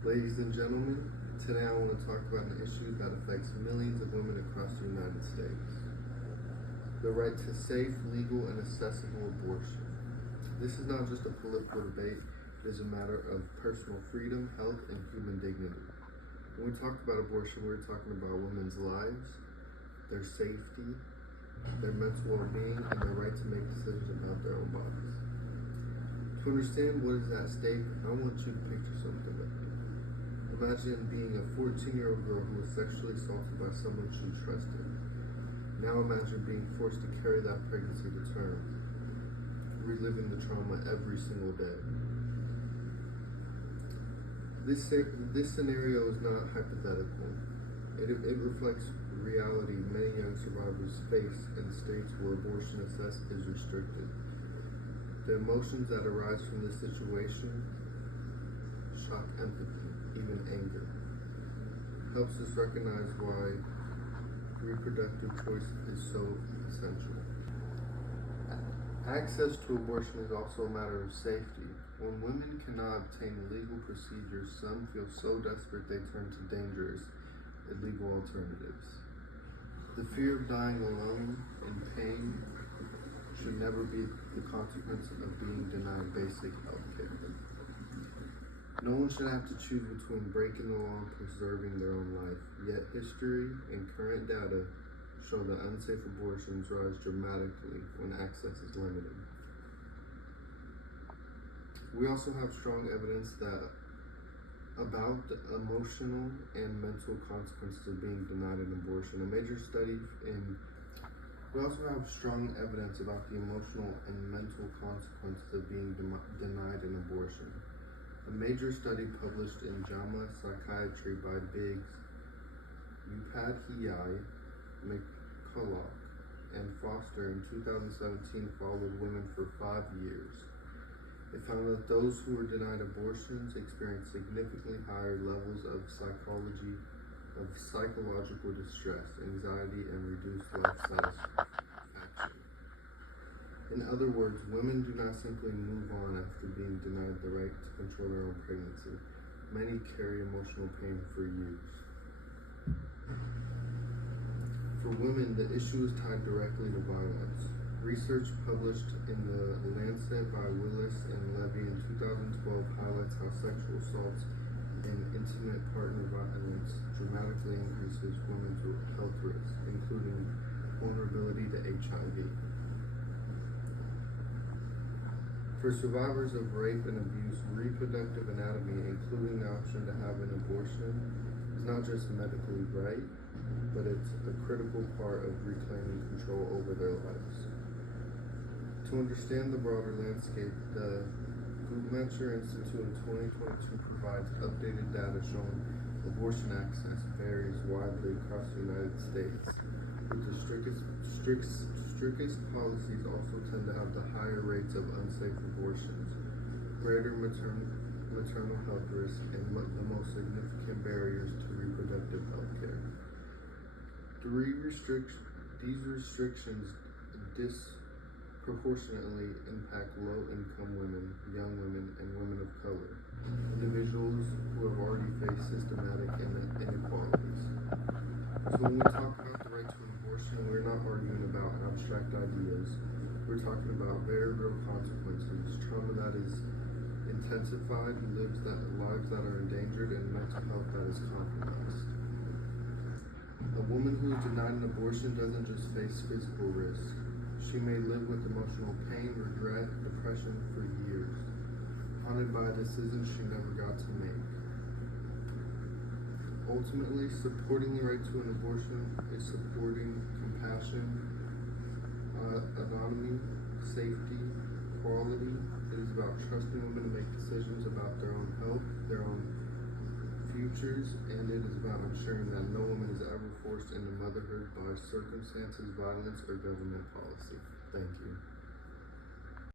Ladies and gentlemen, today I want to talk about an issue that affects millions of women across the United States. The right to safe, legal, and accessible abortion. This is not just a political debate, it is a matter of personal freedom, health, and human dignity. When we talk about abortion, we're talking about women's lives, their safety, their mental well-being, and their right to make decisions about their own bodies. To understand what is at stake, I want you to picture something with me. Imagine being a 14-year-old girl who was sexually assaulted by someone she trusted. Now imagine being forced to carry that pregnancy to term, reliving the trauma every single day. This scenario is not hypothetical. It reflects reality many young survivors face in states where abortion access is restricted. The emotions that arise from this situation shock, empathy, even anger. Helps us recognize why reproductive choice is so essential. Access to abortion is also a matter of safety. When women cannot obtain legal procedures, some feel so desperate they turn to dangerous, illegal alternatives. The fear of dying alone in pain should never be the consequence of being denied basic health care. No one should have to choose between breaking the law and preserving their own life, yet history and current data show that unsafe abortions rise dramatically when access is limited. We also have strong evidence about the emotional and mental consequences of being denied an abortion. We also have strong evidence about the emotional and mental consequences of being denied an abortion. A major study published in JAMA Psychiatry by Biggs, Upadhyay, McCulloch, and Foster in 2017 followed women for 5 years. It found that those who were denied abortions experienced significantly higher levels of psychological distress, anxiety, and reduced life satisfaction. In other words, women do not simply move on after being denied the right to control their own pregnancy. Many carry emotional pain for years. For women, the issue is tied directly to violence. Research published in the Lancet by Willis and Levy in 2012 highlights how sexual assaults and intimate partner violence dramatically increases women's health risks, including vulnerability to HIV. For survivors of rape and abuse, reproductive anatomy, including the option to have an abortion, is not just medically right, but it's a critical part of reclaiming control over their lives. To understand the broader landscape, the Guttmacher Institute in 2022 provides updated data showing abortion access varies widely across the United States, with the strictest policies also tend to have the higher rates of unsafe abortions, greater maternal health risk, and the most significant barriers to reproductive health care. These restrictions disproportionately impact low-income women, young women, and women of color, individuals who have already faced systematic inequalities. So when we talk about the right to an abortion, we're not arguing about abstract ideas. We're talking about very real consequences, trauma that is intensified, lives that are endangered, and mental health that is compromised. A woman who is denied an abortion doesn't just face physical risk. She may live with emotional pain, regret, depression for years, haunted by a decision she never got to make. Ultimately, supporting the right to an abortion is supporting compassion, autonomy, safety, equality. It is about trusting women to make decisions about their own health, their own futures, and it is about ensuring that no woman is ever forced into motherhood by circumstances, violence, or government policy. Thank you.